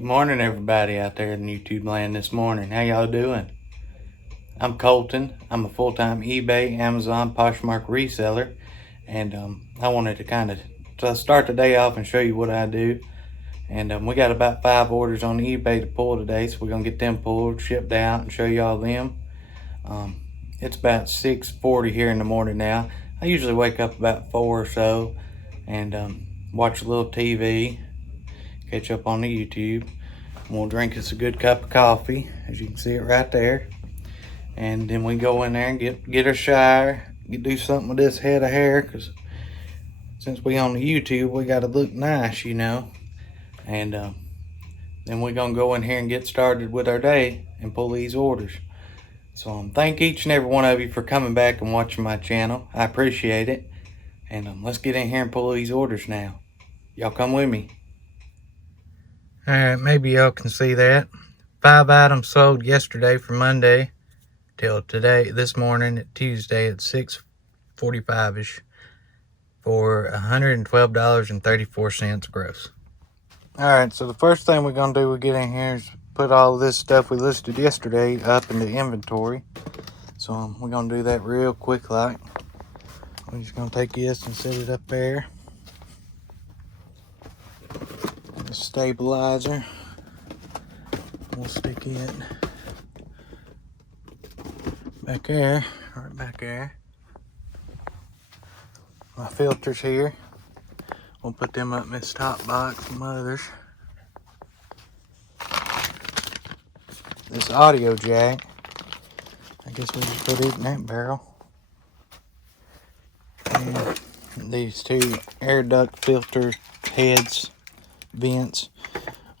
Good morning, everybody out there in YouTube land this morning. How y'all doing? I'm Colton. I'm a full-time eBay, Amazon, Poshmark reseller, and I wanted to kind of start the day off and show you what I do. And we got about 5 orders on eBay to pull today, so we're gonna get them pulled, shipped out, and show y'all them. It's about 6:40 here in the morning now. I usually wake up about 4 or so and watch a little TV, catch up on the YouTube. We'll drink us a good cup of coffee, as you can see it right there. And then we go in there and get a shower, do something with this head of hair, because since we on the YouTube, we got to look nice, you know. And then we're going to go in here and get started with our day and pull these orders. So thank each and every one of you for coming back and watching my channel. I appreciate it. And let's get in here and pull these orders now. Y'all come with me. Alright, maybe y'all can see that. 5 items sold yesterday for Monday till today, this morning, Tuesday at 6:45ish for $112.34 gross. Alright, so the first thing we're going to do, we get in here, is put all of this stuff we listed yesterday up in the inventory. So we're going to do that real quick like. We're just going to take this and set it up there. The stabilizer. We'll stick it back there, right back there. My filters here. We'll put them up in this top box, some others. This audio jack, I guess we just put it in that barrel. And these two air duct filter heads, vents,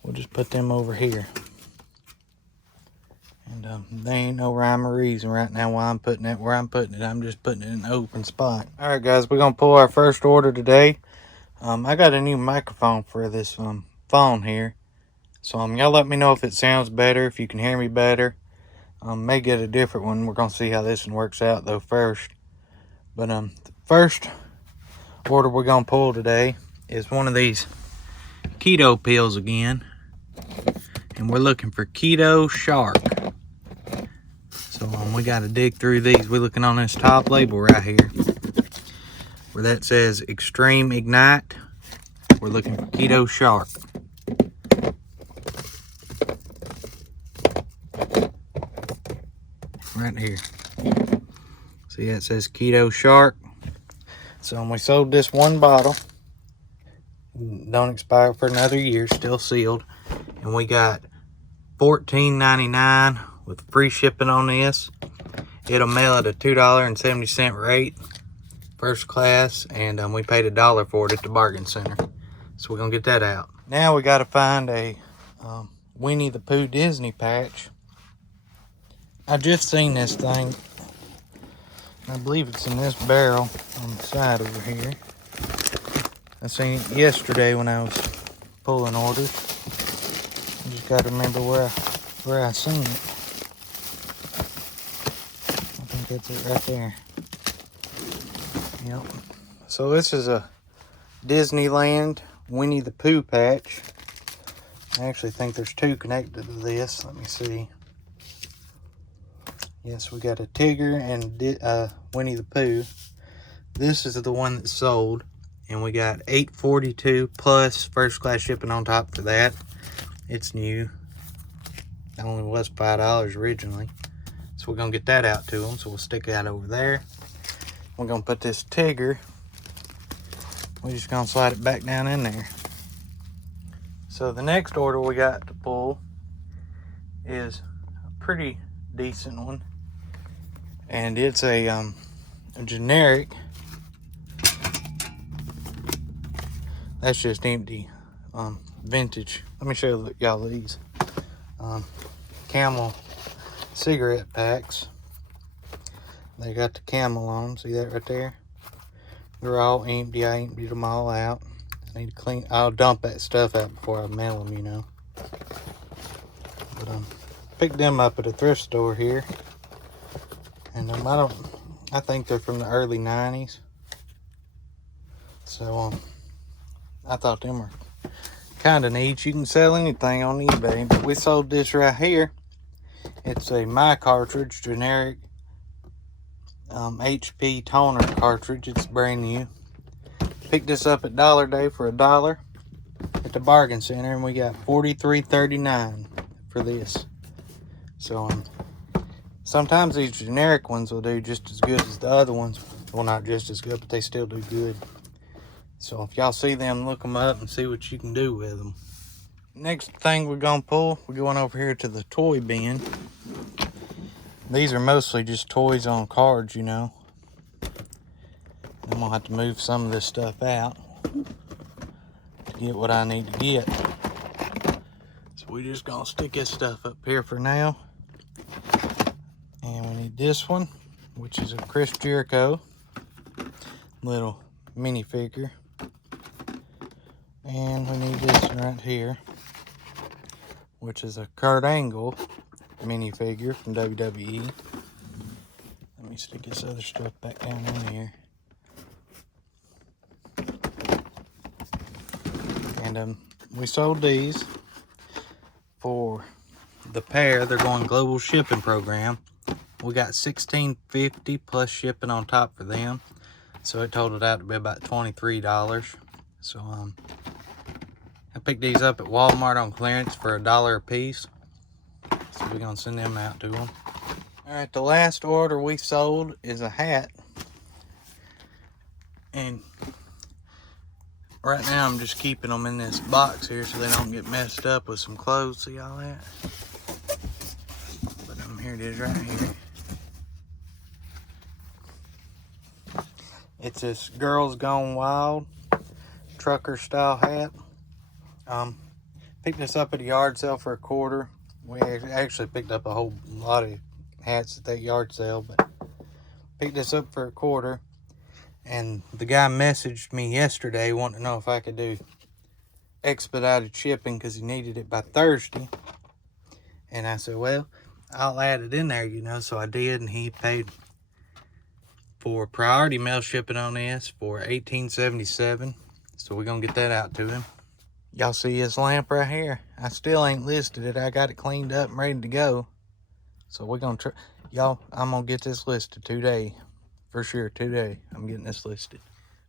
we'll just put them over here. And there ain't no rhyme or reason right now why I'm putting it where I'm putting it. I'm just putting it in an open spot. Alright guys, we're going to pull our first order today. I got a new microphone for this phone here. So y'all let me know if it sounds better, if you can hear me better. May get a different one. We're going to see how this one works out though first. But the first order we're going to pull today is one of these keto pills again. And we're looking for Keto Shark. So we got to dig through these. We're looking on this top label right here where that says Extreme Ignite. We're looking for Keto Shark. Right here. See, that says Keto Shark. So we sold this one bottle. Don't expire for another year. Still sealed. And we got $14.99 with free shipping on this. It'll mail at a $2.70 rate, first class, and we paid $1 for it at the bargain center. So we're gonna get that out. Now we gotta find a Winnie the Pooh Disney patch. I just seen this thing. I believe it's in this barrel on the side over here. I seen it yesterday when I was pulling orders. I just gotta remember where I seen it. I think that's it right there. Yep. So this is a Disneyland Winnie the Pooh patch. I actually think there's two connected to this. Let me see. Yes, we got a Tigger and Winnie the Pooh. This is the one that's sold, and we got $8.42 plus first class shipping on top for that. It's new. It only was $5 originally. So we're going to get that out to them. So we'll stick that over there. We're going to put this Tigger. We're just going to slide it back down in there. So the next order we got to pull is a pretty decent one. And it's a generic. That's just empty. Vintage. Let me show y'all these. Camel cigarette packs. They got the camel on them. See that right there? They're all empty. I emptied them all out. I need to clean. I'll dump that stuff out before I mail them, you know. But picked them up at a thrift store here, and I think they're from the early 90s. So I thought them were kind of neat. You can sell anything on eBay, but we sold this right here. It's a My cartridge, generic HP toner cartridge. It's brand new. Picked this up at Dollar Day for $1 at the bargain center, and we got $43.39 for this. So sometimes these generic ones will do just as good as the other ones. Well, not just as good, but they still do good. So if y'all see them, look them up and see what you can do with them. Next thing we're gonna pull, we're going over here to the toy bin. These are mostly just toys on cards, you know. I'm gonna have to move some of this stuff out to get what I need to get. So we're just gonna stick this stuff up here for now. And we need this one, which is a Chris Jericho little minifigure. And we need this one right here, which is a Kurt Angle minifigure from WWE. Let me stick this other stuff back down in here. And we sold these for the pair. They're going global shipping program. We got $16.50 plus shipping on top for them, so it totaled out to be about $23. So I picked these up at Walmart on clearance for $1 a piece. So we're gonna send them out to them. All right, the last order we sold is a hat, and right now I'm just keeping them in this box here so they don't get messed up with some clothes. See all that? But here it is right here. It's this Girls Gone Wild trucker style hat. Picked this up at a yard sale for $1. We actually picked up a whole lot of hats at that yard sale, but picked this up for $1. And the guy messaged me yesterday wanting to know if I could do expedited shipping because he needed it by Thursday. And I said, well, I'll add it in there, you know. So I did, and he paid for priority mail shipping on this for $18.77. So we're gonna get that out to him. Y'all see his lamp right here? I still ain't listed it. I got it cleaned up and ready to go. So we're gonna try. Y'all, I'm gonna get this listed today. For sure, today. I'm getting this listed.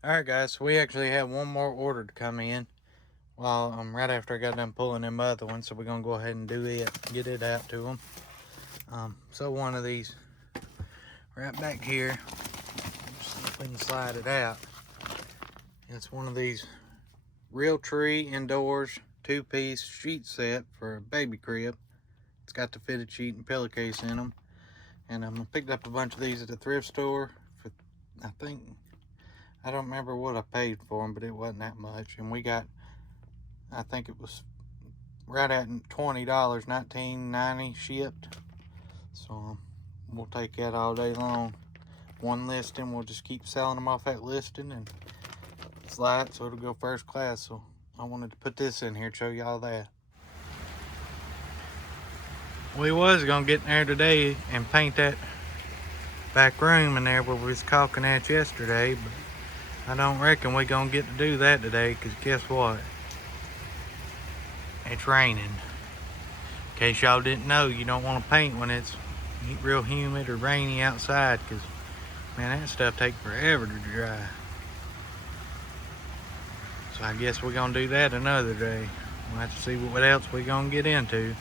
All right, guys, so we actually have one more order to come in. Well, right after I got done pulling them other ones, so we're gonna go ahead and do it, get it out to them. So one of these right back here, see if we can slide it out. It's one of these Realtree Indoors 2-piece sheet set for a baby crib. It's got the fitted sheet and pillowcase in them. And I picked up a bunch of these at the thrift store for, I don't remember what I paid for them, but it wasn't that much. And we got, I think it was right at $20, $19.90 shipped. So we'll take that all day long. One listing, we'll just keep selling them off that listing and slide so it'll go first class. So I wanted to put this in here to show y'all that. We was gonna get in there today and paint that back room in there where we was caulking at yesterday, but I don't reckon we gonna get to do that today, because guess what? It's raining. In case y'all didn't know, you don't want to paint when it's real humid or rainy outside, because man, that stuff takes forever to dry. So I guess we're gonna do that another day. We'll have to see what else we're gonna get into.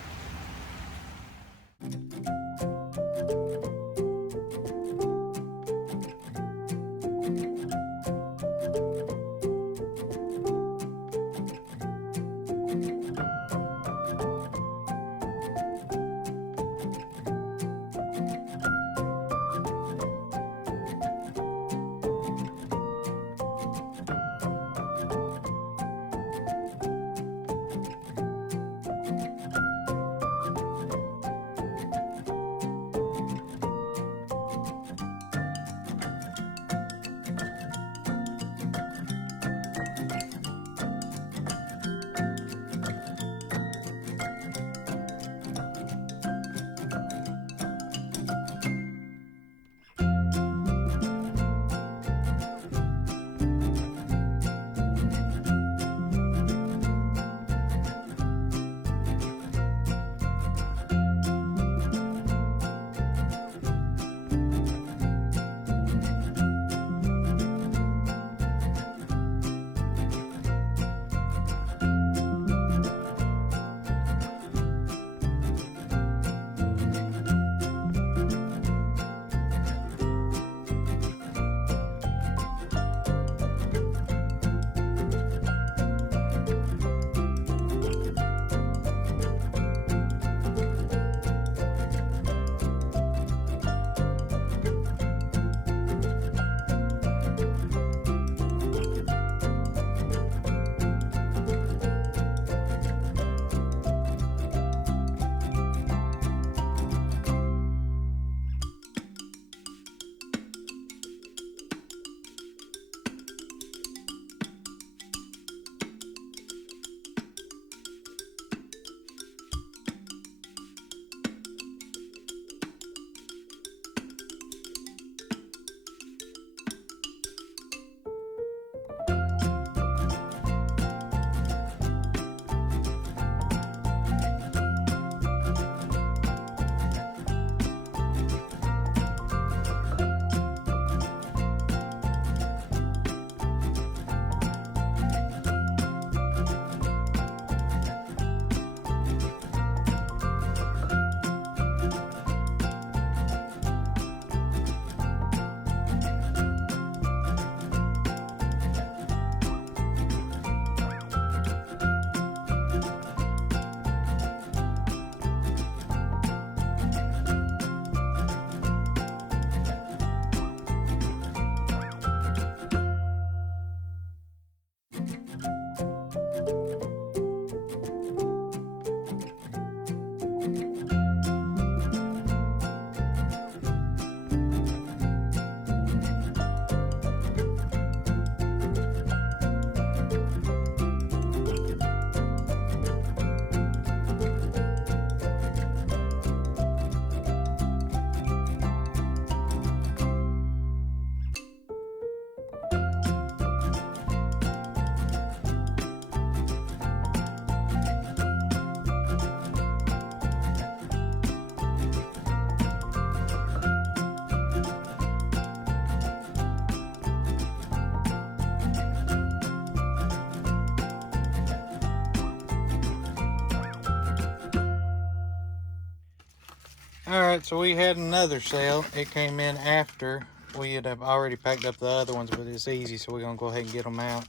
Alright, so we had another sale. It came in after we had already packed up the other ones, but it's easy, so we're going to go ahead and get them out.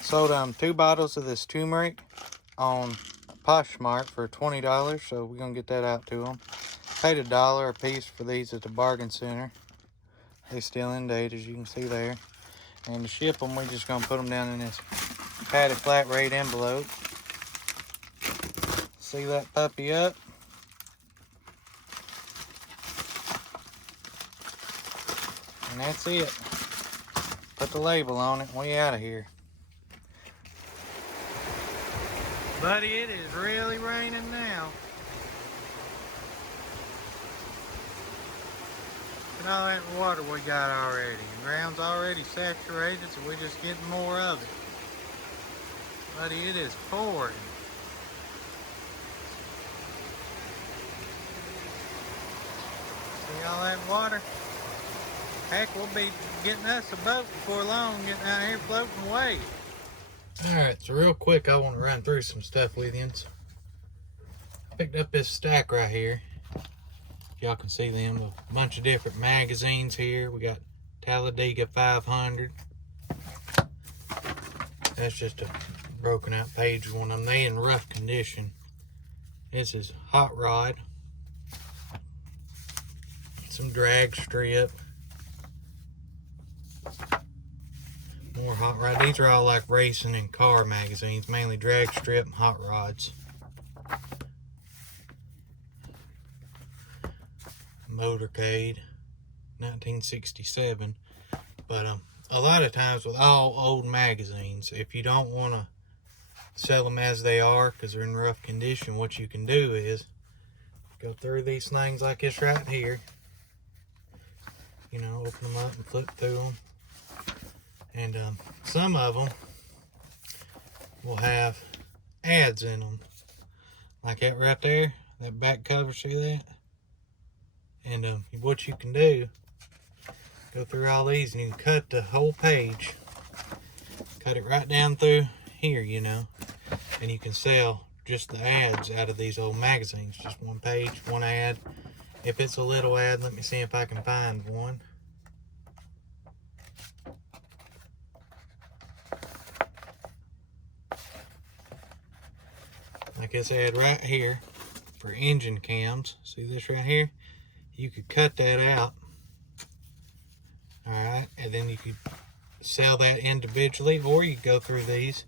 Sold 2 bottles of this turmeric on Poshmark for $20, so we're going to get that out to them. Paid $1 a piece for these at the bargain center. They're still in date, as you can see there. And to ship them, we're just going to put them down in this padded flat rate envelope. See that puppy up? And that's it. Put the label on it. We out of here. Buddy, it is really raining now. Look at all that water we got already. The ground's already saturated, so we're just getting more of it. Buddy, it is pouring. See all that water? Heck, we'll be getting us a boat before long, getting out here floating away. Alright, so real quick, I want to run through some stuff with you. I picked up this stack right here. Y'all can see them, a bunch of different magazines here. We got Talladega 500. That's just a broken out page one of them. They in rough condition. This is Hot Rod. Some drag strip. More Hot Rod. These are all like racing and car magazines, mainly drag strip and hot rods. Motorcade, 1967. But a lot of times with all old magazines, if you don't want to sell them as they are because they're in rough condition, what you can do is go through these things like this right here. You know, open them up and flip through them. And some of them will have ads in them. Like that right there, that back cover, see that? And what you can do, go through all these and you can cut the whole page. Cut it right down through here, you know. And you can sell just the ads out of these old magazines. Just one page, one ad. If it's a little ad, let me see if I can find one. Like this ad right here for engine cams. See this right here? You could cut that out. Alright, and then you could sell that individually, or you could go through these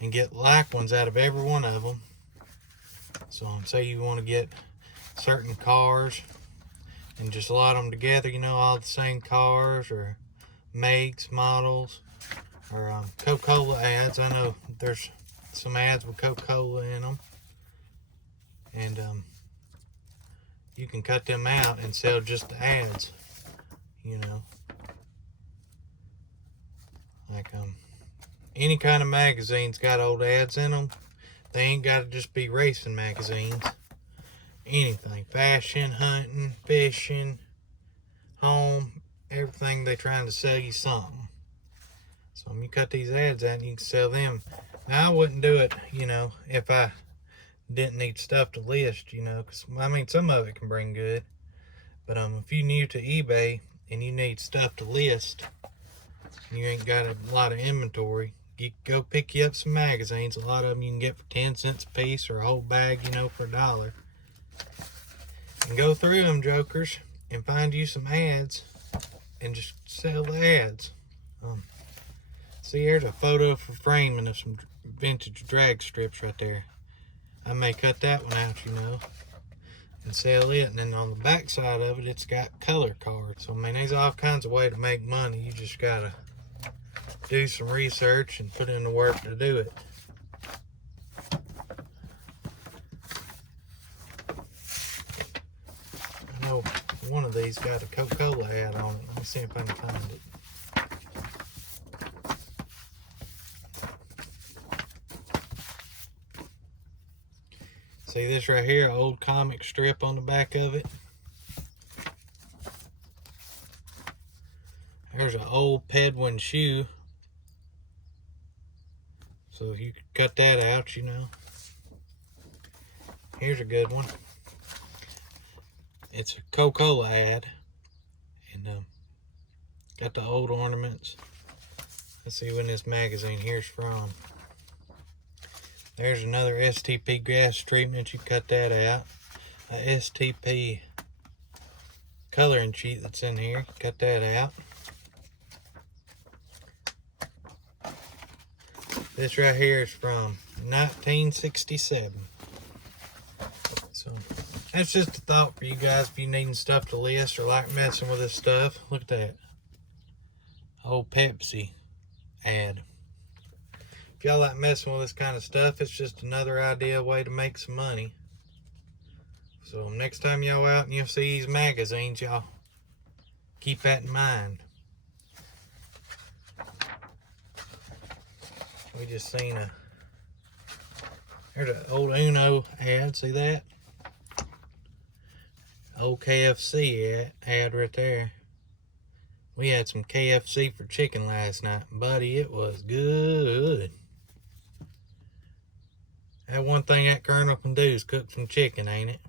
and get like ones out of every one of them. So say you want to get certain cars and just lot them together, you know, all the same cars or makes, models, or Coca-Cola ads. I know there's some ads with Coca-Cola in them, and you can cut them out and sell just the ads, you know. Like any kind of magazine's got old ads in them. They ain't got to just be racing magazines. Anything, fashion, hunting, fishing, home, everything, they trying to sell you something. So you cut these ads out and you can sell them. Now I wouldn't do it, you know, if I didn't need stuff to list, you know, because I mean some of it can bring good, but if you're new to eBay and you need stuff to list and you ain't got a lot of inventory, you go pick you up some magazines. A lot of them you can get for 10 cents a piece, or a whole bag, you know, for $1. And go through them jokers and find you some ads and just sell the ads. See, here's a photo for framing of some vintage drag strips right there. I may cut that one out, you know, and sell it. And then on the back side of it, it's got color cards. So I mean, there's all kinds of ways to make money. You just gotta do some research and put in the work to do it. I know one of these got a Coca-Cola ad on it. Let me see if I can find it. See this right here, an old comic strip on the back of it. There's an old Pedwin shoe. So you could cut that out, you know. Here's a good one. It's a Coca-Cola ad, and got the old ornaments. Let's see when this magazine here's from. There's another STP grass treatment. You cut that out. A STP coloring sheet that's in here. Cut that out. This right here is from 1967. So that's just a thought for you guys if you needing stuff to list or like messing with this stuff. Look at that. Old Pepsi ad. If y'all like messing with this kind of stuff, it's just another idea, way to make some money. So next time y'all out and you see these magazines, y'all keep that in mind. We just seen there's an old Uno ad, see that? Old KFC ad right there. We had some KFC for chicken last night, buddy. It was good. That one thing that Colonel can do is cook some chicken, ain't it?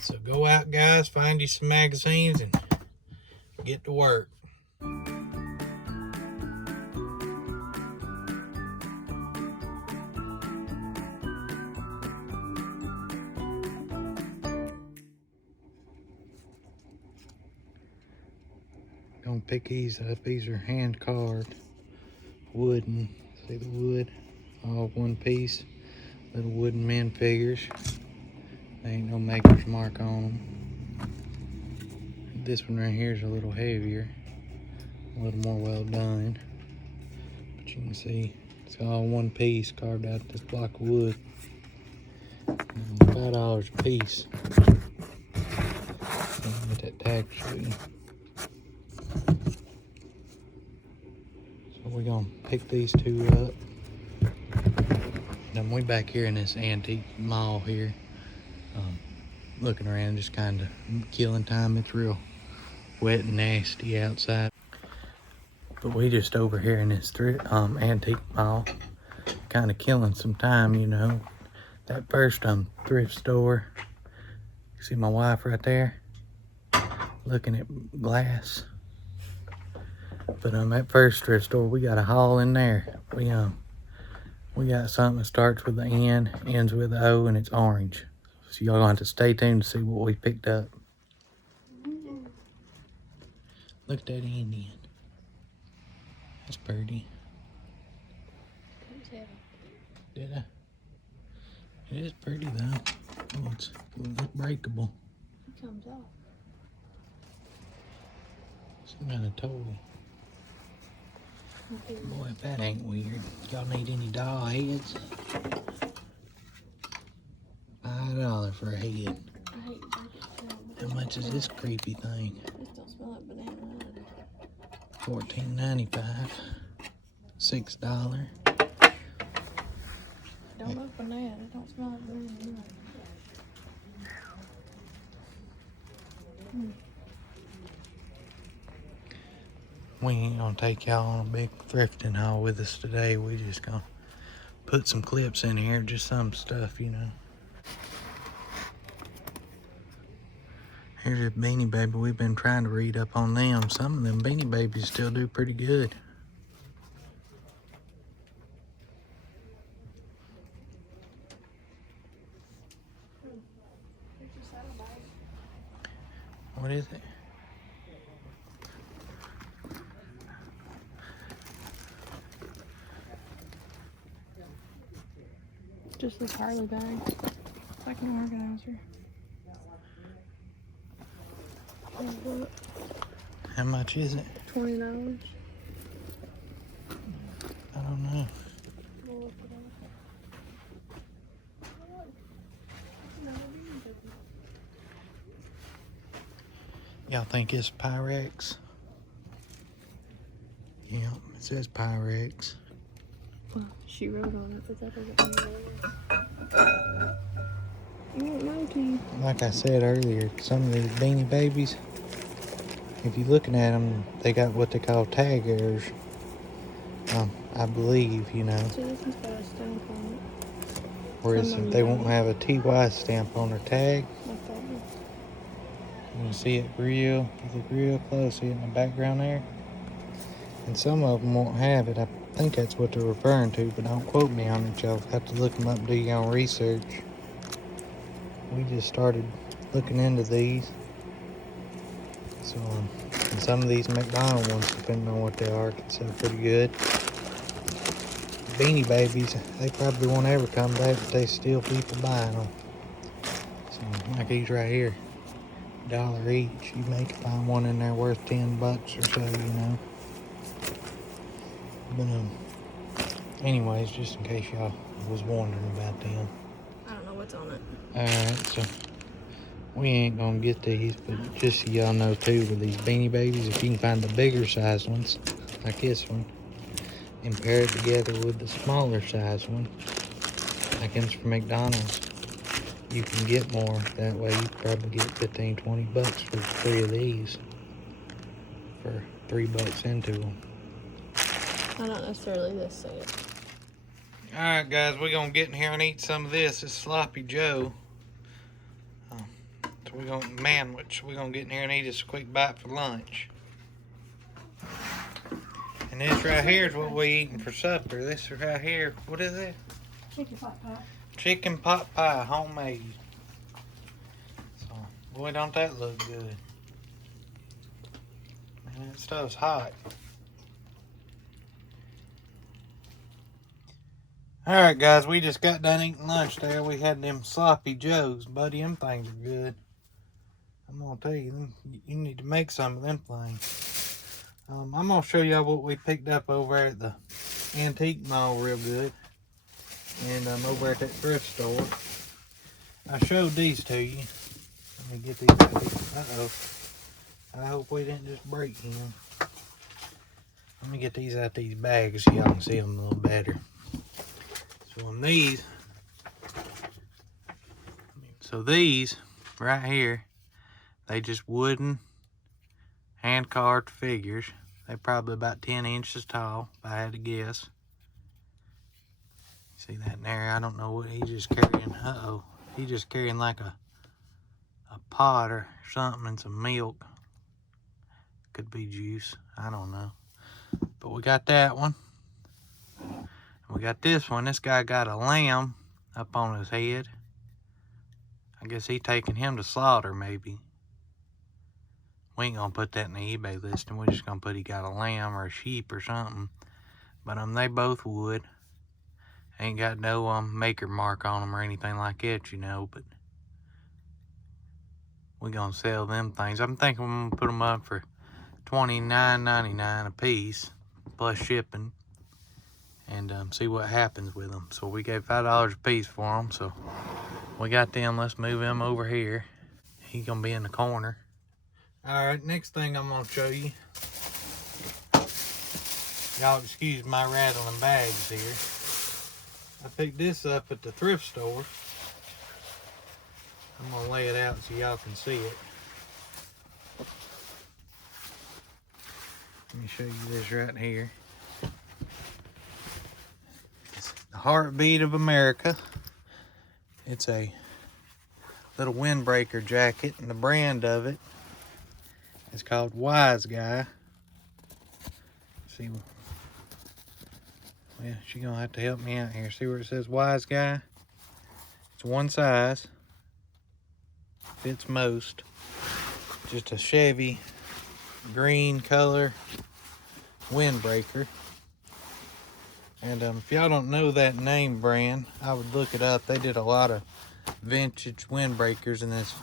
So go out, guys, find you some magazines and get to work. Gonna pick these up. These are hand carved, wooden. See the wood? All one piece. Little wooden men figures. There ain't no maker's mark on them. This one right here is a little heavier, a little more well done. But you can see it's all one piece carved out of this block of wood. $5 a piece. Let that tag show you. So we're gonna pick these two up. Then we back here in this antique mall here, looking around, just kind of killing time. It's real wet and nasty outside, but we just over here in this antique mall, kind of killing some time, you know. That first thrift store, you see my wife right there looking at glass. But that first thrift store, we got a haul in there. We got something that starts with the N, ends with the O, and it's orange. So y'all gonna have to stay tuned to see what we picked up. Look at that Indian. That's pretty. Did I? It is pretty though. Oh, it's breakable. It comes off. Some kind of toy. Boy, if that ain't weird. Y'all need any doll heads? $5 for a head. I hate How much is this creepy thing? This don't smell like banana. $14.95. $6. Don't open that. It don't smell like banana. We ain't gonna take y'all on a big thrifting haul with us today. We just gonna put some clips in here, just some stuff, you know. Here's a Beanie Baby. We've been trying to read up on them. Some of them Beanie Babies still do pretty good. What is it? Just this Harley bag. It's like an organizer. How much is it? $20. I don't know. Y'all think it's Pyrex? Yeah, it says Pyrex. Well, she wrote on it, but that doesn't mean it is. You won't know till you... Like I said earlier, some of these Beanie Babies, if you're looking at them, they got what they call tag errors. I believe, you know. See, this one's got a stamp on whereas Some of they them won't have a TY stamp on their tag. like that one. You can see it real, if you look real close, see it in the background there. And some of them won't have it. I think that's what they're referring to, but don't quote me on it. Y'all have to look them up, do your own research. We just started looking into these. So, and some of these McDonald's ones, depending on what they are, can sell pretty good. Beanie Babies, they probably won't ever come back, but they still people buying them. So, like these right here, $1 each. You may find one in there worth $10 or so, you know. But anyways, just in case y'all was wondering about them. I don't know what's on it. Alright, so we ain't gonna get these, but just so y'all know too, with these Beanie Babies, if you can find the bigger size ones, like this one, and pair it together with the smaller size one, like them's from McDonald's, you can get more. That way you can probably get $15-20 for 3 of these for $3 into them. I don't necessarily this say it. Alright guys, we're gonna get in here and eat some of this. It's Sloppy Joe. So we're gonna we're gonna get in here and eat us a quick bite for lunch. And this right here is what we eating for supper. This right here, what is it? Chicken pot pie. Chicken pot pie, homemade. So, boy, don't that look good. Man, that stuff's hot. Alright guys, we just got done eating lunch there. We had them Sloppy Joes. Buddy, them things are good. I'm gonna tell you, you need to make some of them things. I'm gonna show y'all what we picked up over at the antique mall real good. And over at that thrift store. I showed these to you. Let me get these out here. Uh-oh. I hope we didn't just break him. Let me get these out these bags so y'all can see them a little better. So on these right here, they just wooden hand carved figures. They're probably about 10 inches tall, if I had to guess. See that in there? I don't know what he's just carrying. Uh-oh. He's just carrying like a pot or something and some milk. Could be juice. I don't know. But we got that one. We got this one. This guy got a lamb up on his head. I guess he taking him to slaughter, maybe. We ain't gonna put that in the eBay listing. We're just gonna put he got a lamb or a sheep or something. But they both wood. Ain't got no maker mark on them or anything like that, you know. But we gonna sell them things. I'm thinking I'm gonna put them up for $29.99 a piece plus shipping. And see what happens with them. So we gave $5 a piece for them. So we got them. Let's move him over here. He's gonna be in the corner. All right, next thing I'm gonna show you. Y'all excuse my rattling bags here. I picked this up at the thrift store. I'm gonna lay it out so y'all can see it. Let me show you this right here. The Heartbeat of America. It's a little windbreaker jacket, and the brand of it is called Wise Guy. See, well, she's gonna have to help me out here. See where it says Wise Guy? It's one size. Fits most. Just a Chevy green color windbreaker. And if y'all don't know that name brand, I would look it up. They did a lot of vintage windbreakers in this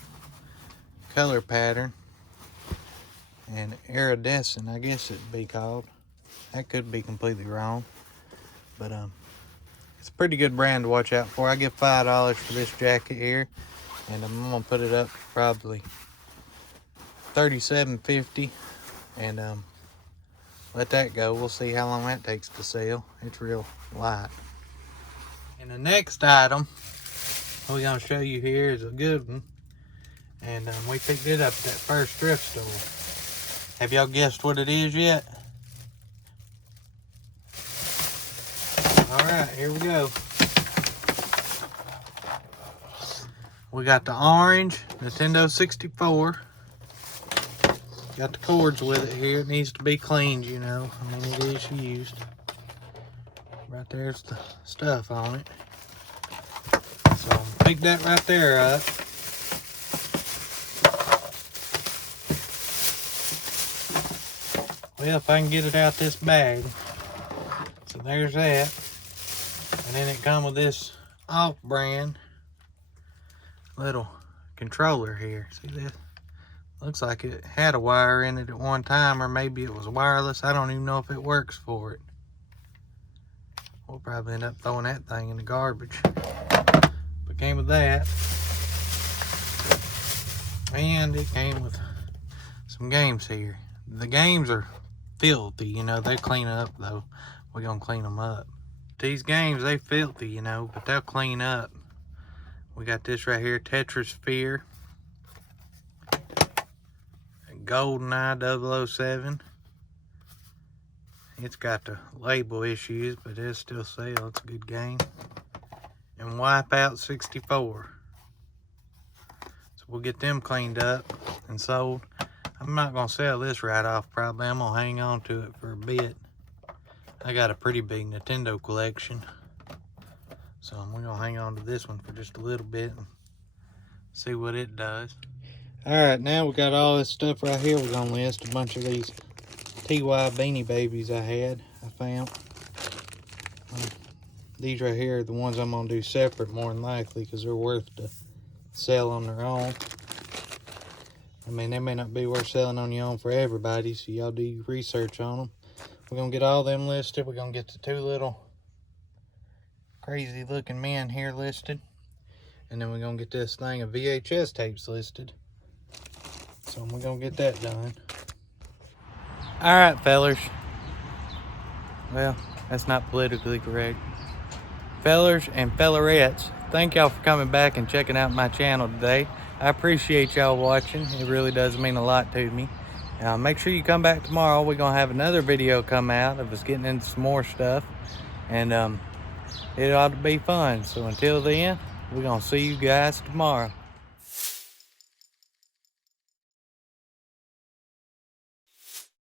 color pattern. And iridescent, I guess it'd be called. That could be completely wrong. But it's a pretty good brand to watch out for. I give $5 for this jacket here. And I'm gonna put it up for probably $37.50. And let that go. We'll see how long that takes to sell. It's real light. And the next item we're gonna show you here is a good one. And we picked it up at that first thrift store. Have y'all guessed what it is yet? All right, here we go. We got the orange Nintendo 64. Got the cords with it here. It needs to be cleaned, you know. I mean, it is used. Right there's the stuff on it. So pick that right there up. Well, if I can get it out this bag. So there's that. And then it comes with this off-brand little controller here. See this? Looks like it had a wire in it at one time, or maybe it was wireless. I don't even know if it works for it. We'll probably end up throwing that thing in the garbage. But came with that. And it came with some games here. The games are filthy, you know. They clean up though. We're gonna clean them up. These games, they filthy, you know, but they'll clean up. We got this right here, Tetris Sphere. GoldenEye 007. It's got the label issues, but it'll still sell. It's a good game. And Wipeout 64. So we'll get them cleaned up and sold. I'm not gonna sell this right off probably. I'm gonna hang on to it for a bit. I got a pretty big Nintendo collection. So we're gonna hang on to this one for just a little bit and see what it does. Alright, now we got all this stuff right here. We're gonna list a bunch of these TY Beanie Babies I found. These right here are the ones I'm gonna do separate more than likely because they're worth to sell on their own. I mean, they may not be worth selling on your own for everybody, so y'all do your research on them. We're gonna get all them listed. We're gonna get the two little crazy looking men here listed. And then we're gonna get this thing of VHS tapes listed. So we're gonna get that done. All right, fellers. Well, that's not politically correct. Fellers and fellerettes, thank y'all for coming back and checking out my channel today. I appreciate y'all watching. It really does mean a lot to me. Make sure you come back tomorrow. We're gonna have another video come out of us getting into some more stuff. And it ought to be fun. So until then, we're gonna see you guys tomorrow.